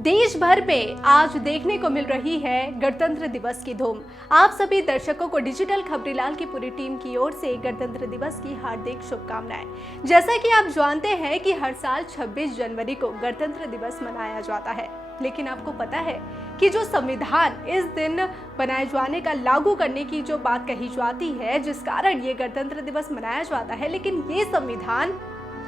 देश भर में आज देखने को मिल रही है गणतंत्र दिवस की धूम। आप सभी दर्शकों को डिजिटल खबरीलाल की पूरी टीम की ओर से गणतंत्र दिवस की हार्दिक शुभकामनाएं। जैसा कि आप जानते हैं कि हर साल 26 जनवरी को गणतंत्र दिवस मनाया जाता है, लेकिन आपको पता है कि जो संविधान इस दिन बनाए जाने का लागू करने की जो बात कही जाती है, जिस कारण ये गणतंत्र दिवस मनाया जाता है, लेकिन ये संविधान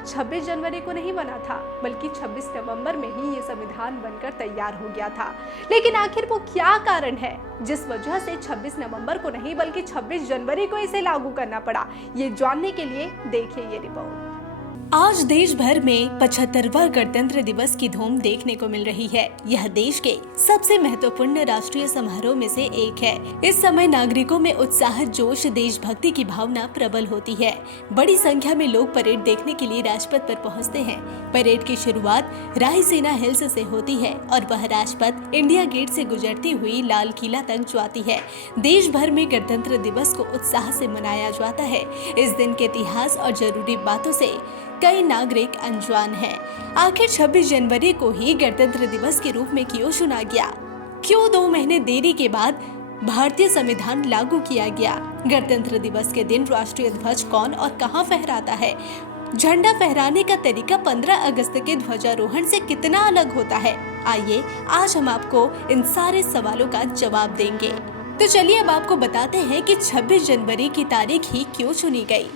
26 जनवरी को नहीं बना था, बल्कि 26 नवंबर में ही ये संविधान बनकर तैयार हो गया था। लेकिन आखिर वो क्या कारण है जिस वजह से 26 नवंबर को नहीं बल्कि 26 जनवरी को इसे लागू करना पड़ा? ये जानने के लिए देखिए ये रिपोर्ट। आज देश भर में 75वां गणतंत्र दिवस की धूम देखने को मिल रही है। यह देश के सबसे महत्वपूर्ण राष्ट्रीय समारोह में से एक है। इस समय नागरिकों में उत्साह, जोश, देशभक्ति की भावना प्रबल होती है। बड़ी संख्या में लोग परेड देखने के लिए राजपथ पर पहुंचते हैं। परेड की शुरुआत रायसीना हिल्स से होती है और वह राजपथ इंडिया गेट से गुजरती हुई लाल किला तक जाती है। देश भर में गणतंत्र दिवस को उत्साह से मनाया जाता है। इस दिन के इतिहास और जरूरी बातों से कई नागरिक अनजान हैं। आखिर 26 जनवरी को ही गणतंत्र दिवस के रूप में क्यों चुना गया? क्यों 2 महीने देरी के बाद भारतीय संविधान लागू किया गया? गणतंत्र दिवस के दिन राष्ट्रीय ध्वज कौन और कहां फहराता है? झंडा फहराने का तरीका 15 अगस्त के ध्वजारोहण से कितना अलग होता है? आइए आज हम आपको इन सारे सवालों का जवाब देंगे। तो चलिए अब आपको बताते हैं कि 26 जनवरी की तारीख ही क्यों चुनी गई।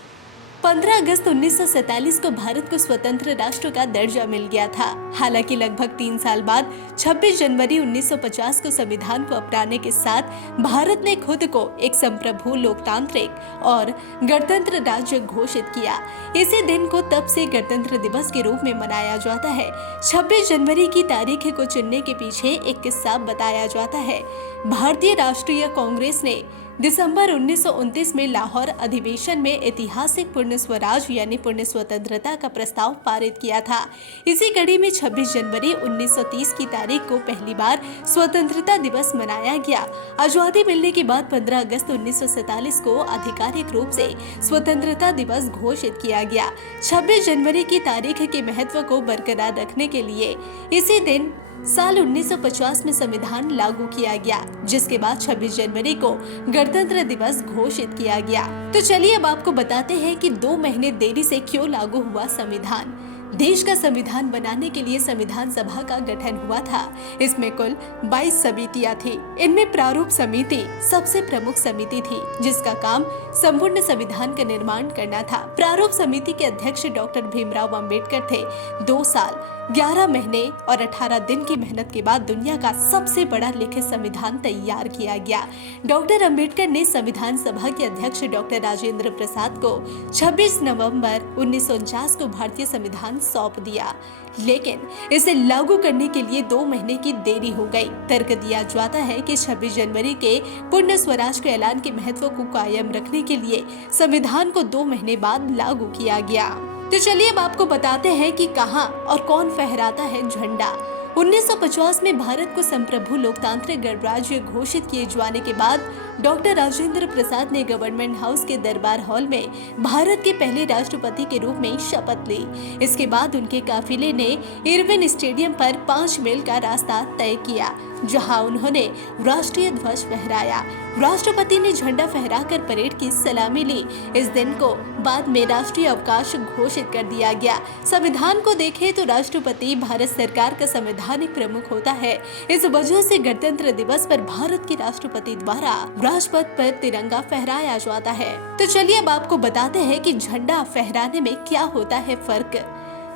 15 अगस्त 1947 को भारत को स्वतंत्र राष्ट्र का दर्जा मिल गया था। हालांकि लगभग 3 साल बाद 26 जनवरी 1950 को संविधान को अपनाने के साथ भारत ने खुद को एक संप्रभु, लोकतांत्रिक और गणतंत्र राज्य घोषित किया। इसी दिन को तब से गणतंत्र दिवस के रूप में मनाया जाता है। 26 जनवरी की तारीख को चुनने के पीछे एक किस्सा बताया जाता है। भारतीय राष्ट्रीय कांग्रेस ने दिसंबर 1929 में लाहौर अधिवेशन में ऐतिहासिक पूर्ण स्वराज यानी पूर्ण स्वतंत्रता का प्रस्ताव पारित किया था। इसी कड़ी में 26 जनवरी 1930 की तारीख को पहली बार स्वतंत्रता दिवस मनाया गया। आजादी मिलने के बाद 15 अगस्त 1947 को आधिकारिक रूप से स्वतंत्रता दिवस घोषित किया गया। 26 जनवरी की तारीख के महत्व को बरकरार रखने के लिए इसी दिन साल 1950 में संविधान लागू किया गया, जिसके बाद 26 जनवरी को गणतंत्र दिवस घोषित किया गया। तो चलिए अब आपको बताते हैं कि 2 महीने देरी से क्यों लागू हुआ संविधान। देश का संविधान बनाने के लिए संविधान सभा का गठन हुआ था। इसमें कुल 22 समितियां थी। इनमें प्रारूप समिति सबसे प्रमुख समिति थी, जिसका काम संपूर्ण संविधान का निर्माण करना था। प्रारूप समिति के अध्यक्ष डॉक्टर भीमराव अंबेडकर थे। 2 साल 11 महीने और 18 दिन की मेहनत के बाद दुनिया का सबसे बड़ा लिखित संविधान तैयार किया गया। डॉक्टर अंबेडकर ने संविधान सभा के अध्यक्ष डॉक्टर राजेंद्र प्रसाद को 26 नवंबर 1949 को भारतीय संविधान सौंप दिया, लेकिन इसे लागू करने के लिए 2 महीने की देरी हो गई। तर्क दिया जाता है कि 26 जनवरी के पूर्ण स्वराज के ऐलान के महत्व को कायम रखने के लिए संविधान को 2 महीने बाद लागू किया गया। तो चलिए अब आपको बताते हैं कि कहां और कौन फहराता है झंडा। 1950 में भारत को संप्रभु लोकतांत्रिक गणराज्य घोषित किए जाने के बाद डॉक्टर राजेंद्र प्रसाद ने गवर्नमेंट हाउस के दरबार हॉल में भारत के पहले राष्ट्रपति के रूप में शपथ ली। इसके बाद उनके काफिले ने इरविन स्टेडियम पर 5 मील का रास्ता तय किया, जहां उन्होंने राष्ट्रीय ध्वज फहराया। राष्ट्रपति ने झंडा फहराकर परेड की सलामी ली। इस दिन को बाद में राष्ट्रीय अवकाश घोषित कर दिया गया। संविधान को देखें तो राष्ट्रपति भारत सरकार का संवैधानिक प्रमुख होता है। इस वजह से गणतंत्र दिवस पर भारत के राष्ट्रपति द्वारा राजपथ पर तिरंगा फहराया जाता है। तो चलिए अब आपको बताते हैं कि झंडा फहराने में क्या होता है फर्क।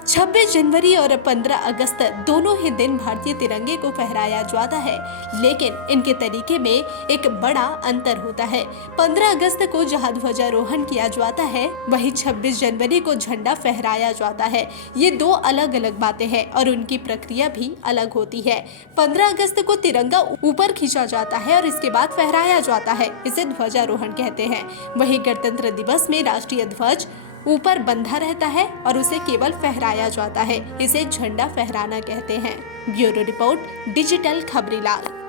26 जनवरी और 15 अगस्त दोनों ही दिन भारतीय तिरंगे को फहराया जाता है, लेकिन इनके तरीके में एक बड़ा अंतर होता है। 15 अगस्त को जहां ध्वजारोहण किया जाता है, वहीं 26 जनवरी को झंडा फहराया जाता है। ये 2 अलग अलग बातें हैं और उनकी प्रक्रिया भी अलग होती है। 15 अगस्त को तिरंगा ऊपर खींचा जाता है और इसके बाद फहराया जाता है, इसे ध्वजारोहण कहते हैं। वहीं गणतंत्र दिवस में राष्ट्रीय ध्वज ऊपर बंधा रहता है और उसे केवल फहराया जाता है, इसे झंडा फहराना कहते हैं। Bureau report, digital Khabrilal.